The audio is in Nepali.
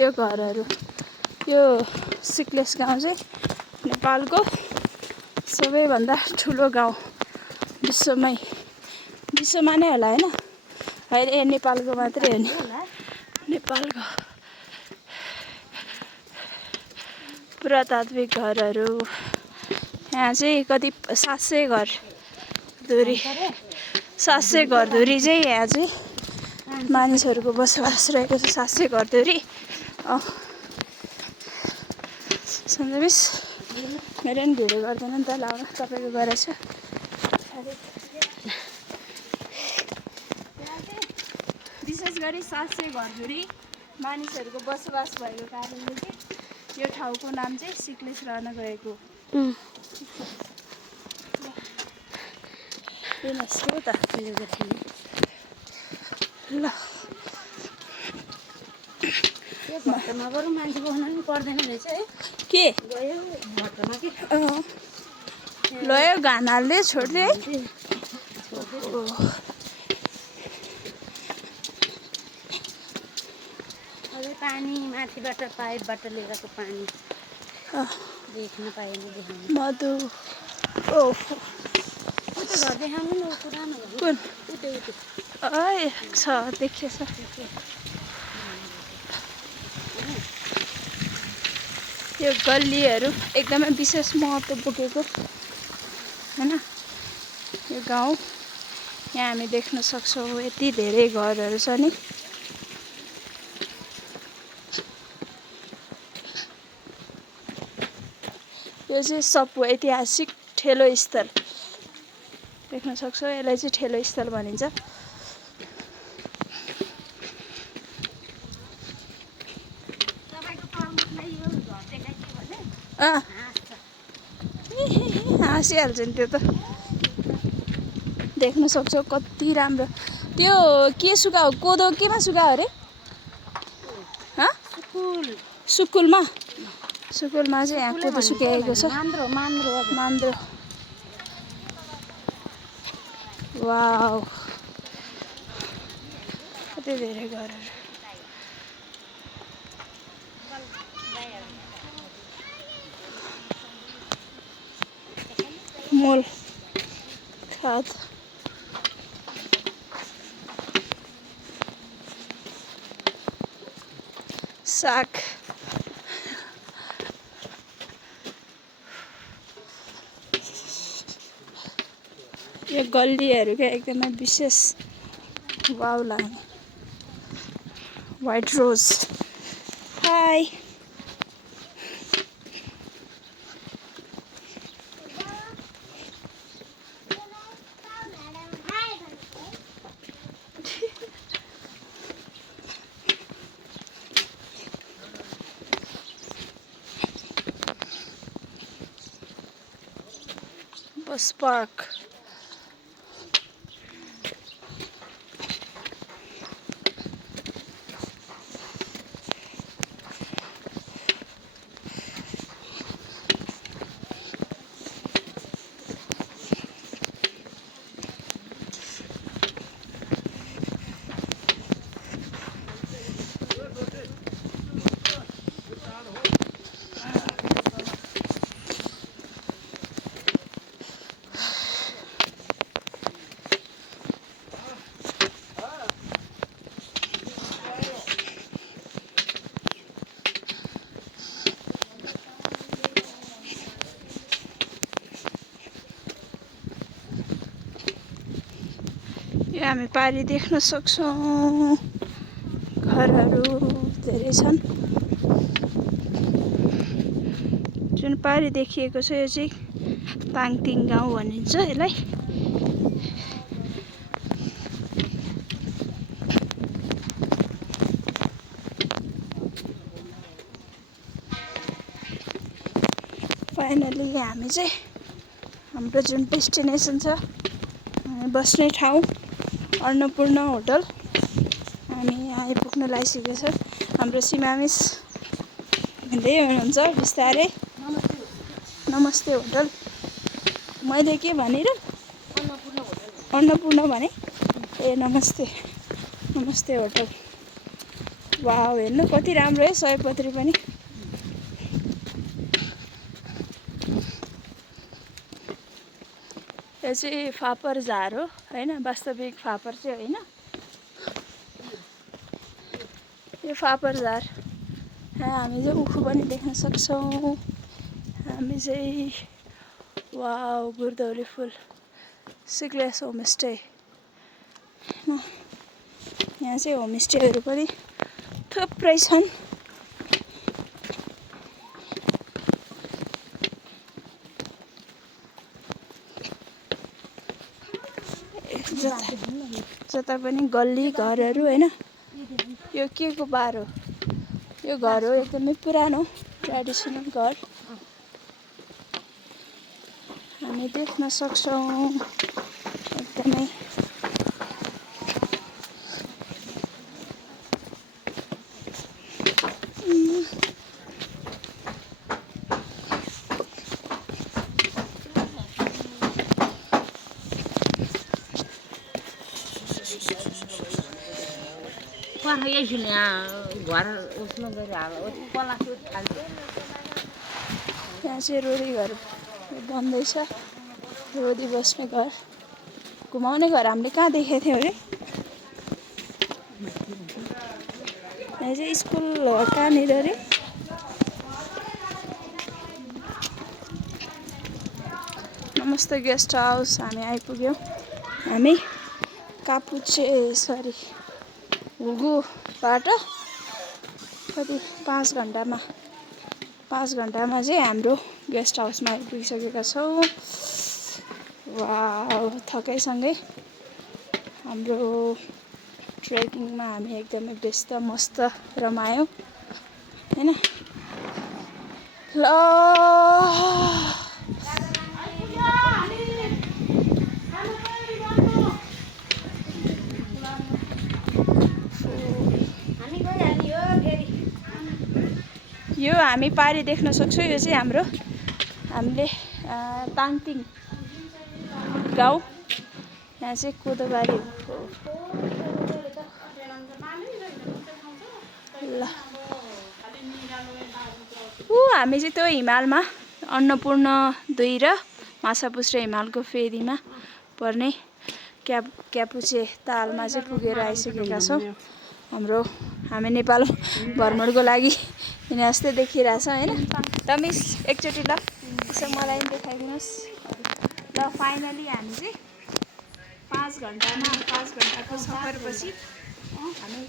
यो घरहरू यो सिक्लेस गाउँ चाहिँ नेपालको सबैभन्दा ठुलो गाउँ विश्वमा नै होला होइन होइन नेपालको मात्रै हो नि नेपालको पुरातात्विक घरहरू यहाँ चाहिँ कति 700 घर धुरी 700 घरधुरी चाहिँ यहाँ चाहिँ मानिसहरूको बसोबास रहेको छ 700 घरधुरी सन्जय मेरो पनि भिडियो गर्दैन नि त लाउन तपाईँको गरेछ विशेष गरी 700 घरधुरी मानिसहरूको बसोबास भएको कारणले चाहिँ यो ठाउँको नाम चाहिँ सिक्लेस रहन गएको ल भटमा बरु मान्छे बस्नु पनि पर्दैन रहेछ है के गयो भटमा कि लयो घान हाल्दै छोड्दै है अझै पानी माथिबाट पाइपबाट लिएको पानी देख्न पाएन देखाउनु मधु उतो घर देखाउनु न पुरानो घर कुन उतै छ देखिएछ यो गल्लीहरू एकदमै विशेष महत्त्व बोकेको हैन यो गाउँ यहाँ हामी देख्न सक्छौँ यति धेरै घरहरू छ नि यो चाहिँ सपु ऐतिहासिक ठेलो स्थल देख्न सक्छौँ यसलाई चाहिँ ठेलो स्थल भनिन्छ हाँसिहाल्छ नि त्यो त देख्न सक्छौ कति राम्रो त्यो के सुका हो कोदो केमा सुका हो अरे सुकुलमा चाहिँ यहाँ कोदो सुकाएको छ मान्द्रो वाउ कति धेरै घरहरू मोल खाद साग यो गल्लीहरू क्या एकदमै विशेष वाउ लाग्ने व्हाइट रोज हाई बस पार्क यो हामी पारी देख्न सक्छौँ घरहरू धेरै छन् जुन पारी देखिएको छ यो चाहिँ ताङतिङ गाउँ भनिन्छ यसलाई फाइनली हामी चाहिँ हाम्रो जुन डेस्टिनेसन छ बस्ने ठाउँ अन्नपूर्ण होटल हामी यहाँ आइपुग्न लागिसकेको छ हाम्रो सिमामिस भन्दै हुनुहुन्छ बिस्तारै नमस्ते होटल मैले के भनेर अन्नपूर्ण भने ए नमस्ते होटल वाउ हेर्नु कति राम्रो है सयपत्री पनि। यो चाहिँ फापर झार हो होइन, वास्तविक फापर चाहिँ होइन। यो फापर झार हामी चाहिँ उखु पनि देख्न सक्छौँ। हामी चाहिँ वाउ गुरदौरी फुल सिग्लेस होमस्टे होइन, यहाँ चाहिँ होमस्टेहरू पनि थुप्रै छन्। जता पनि गल्ली घरहरू होइन। यो के को बार हो? यो घर हो एकदमै पुरानो ट्रेडिसनल घर हामी देख्न सक्छौँ एकदमै। यहाँ चाहिँ रोडी घर बन्दैछ, रोडी बस्ने घर, घुमाउने घर हामीले कहाँ देखेको थियौँ अरे? यहाँ चाहिँ स्कुल हो कहाँनिर अरे? नमस्ते गेस्ट हाउस हामी आइपुग्यौँ। हामी कापुचे सरी हुगुबाट कति 5 घन्टामा चाहिँ हाम्रो गेस्ट हाउसमा आइपुगिसकेका छौँ। वाउ थकाइसँगै हाम्रो ट्रेकिङमा हामी एकदमै व्यस्त मस्त रमायौँ होइन। ल यो हामी पारी देख्न सक्छौँ। यो चाहिँ हामीले ताङतिङ गाउँ, यहाँ चाहिँ कोदोबारी हो। ल हामी चाहिँ त्यो हिमालमा अन्नपूर्ण 2 र माछापुच्छ्रे हिमालको फेदीमा पर्ने क्यापुचे तालमा चाहिँ पुगेर आइसकेका छौँ। हामी नेपाल भ्रमणको लागि हिँडे जस्तै देखिरहेछ होइन। तमिस एकचोटि ल यसो मलाई पनि देखाइदिनुहोस् ल। फाइनली हामी चाहिँ 5 घन्टाको सफरपछि हामी